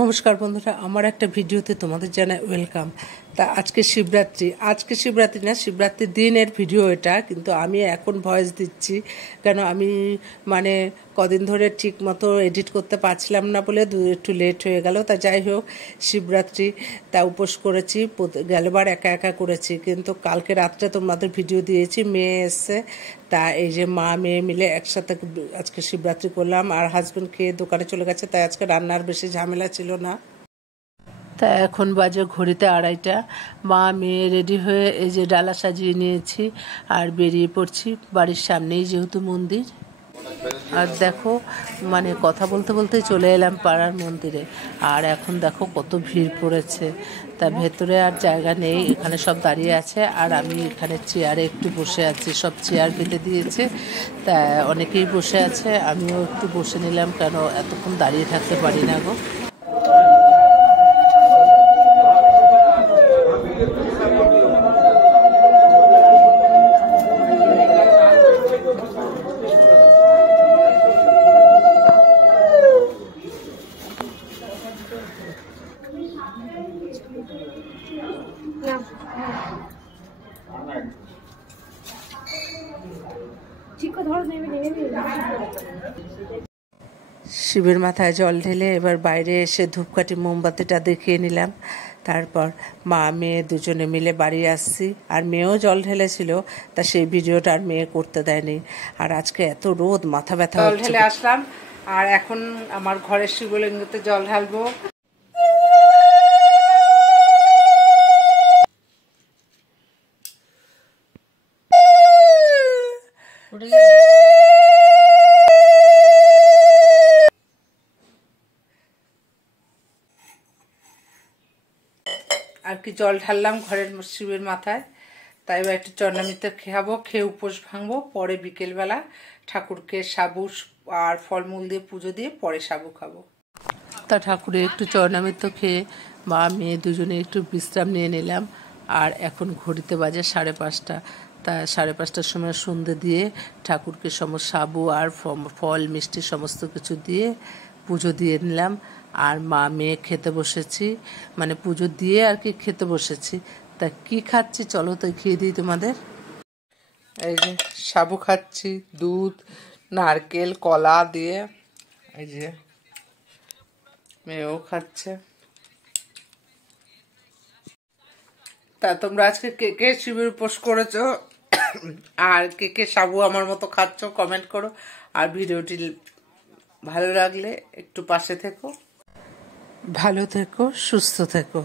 নমস্কার বন্ধুরা, আমার একটা ভিডিওতে তোমাদের জানাই ওয়েলকাম। তা আজকে শিবরাত্রি না, শিবরাত্রির দিনের ভিডিও এটা, কিন্তু আমি এখন ভয়েস দিচ্ছি কেন আমি কদিন ধরে ঠিক মতো এডিট করতে পারছিলাম না বলে একটু লেট হয়ে গেল। তা যাই হোক, শিবরাত্রি তা উপোস করেছি, গেলবার একা একা করেছি, কিন্তু কালকে রাত্রে তোমাদের ভিডিও দিয়েছি, মেয়ে এসছে। তা এই যে মা মেয়ে মিলে একসাথে আজকে শিবরাত্রি করলাম। আর হাজব্যান্ড খেয়ে দোকানে চলে গেছে, তাই আজকে রান্নার বেশি ঝামেলা ছিল না। তা এখন বাজে ঘড়িতে 2:30। মা মেয়ে রেডি হয়ে এই যে ডালা সাজিয়ে নিয়েছি আর বেরিয়ে পড়ছি। বাড়ির সামনেই যেহেতু মন্দির। আর দেখো কথা বলতে বলতেই চলে এলাম পাড়ার মন্দিরে। আর এখন দেখো কত ভিড় পড়েছে। তা ভেতরে আর জায়গা নেই, এখানে সব দাঁড়িয়ে আছে আর আমি এখানে চেয়ারে একটু বসে আছি। সব চেয়ার পেতে দিয়েছে, তা অনেকেই বসে আছে, আমিও একটু বসে নিলাম, কেন এতক্ষণ দাঁড়িয়ে থাকতে পারি না গো। শিবের মাথায় জল ঢেলে এবার বাইরে এসে ধূপকাঠি মোমবাতিটা দেখিয়ে নিলাম। তারপর মা মেয়ে দুজনে মিলে বাড়ি আসছি। আর মেয়েও জল ঢেলেছিল, তা সেই ভিডিওটা আর মেয়ে করতে দেয়নি। আর আজকে এত রোদ, মাথা ব্যথা জল ঢেলে আসলাম। আর এখন আমার ঘরের শিবলিঙ্গতে জল ঢালবো। আর কি জল ঢাললাম ঘরের শিবের মাথায়। তাই এবার একটু চরণামৃত খাবো, খেয়ে উপোস ভাঙবো। পরে বিকেলবেলা ঠাকুরকে সাবু আর ফলমূল দিয়ে পুজো দিয়ে পরে সাবু খাবো। তা ঠাকুরে একটু চরণামৃত খেয়ে মা মেয়ে দুজনে একটু বিশ্রাম নিয়ে নিলাম। আর এখন ঘড়িতে বাজে 5:30। তা 5:30টার সময় সন্ধ্যে দিয়ে ঠাকুরকে সাবু আর ফল মিষ্টি সমস্ত কিছু দিয়ে পুজো দিয়ে নিলাম। আর মা মেয়ে খেতে বসেছি, পুজো দিয়ে আর কি খেতে বসেছি। তা কি খাচ্ছি চলো তো খেয়ে দিই তোমাদের। এই যে সাবু খাচ্ছি, দুধ নারকেল কলা দিয়ে। এই যে মেয়েও খাচ্ছে। তা তোমরা আজকে কে কে শিবের উপোস করেছো আর কে কে সাবু আমার মতো খাচ্ছ কমেন্ট করো। আর ভিডিওটি ভালো লাগলে একটু পাশে থেকো। ভালো থেকো, সুস্থ থেকো।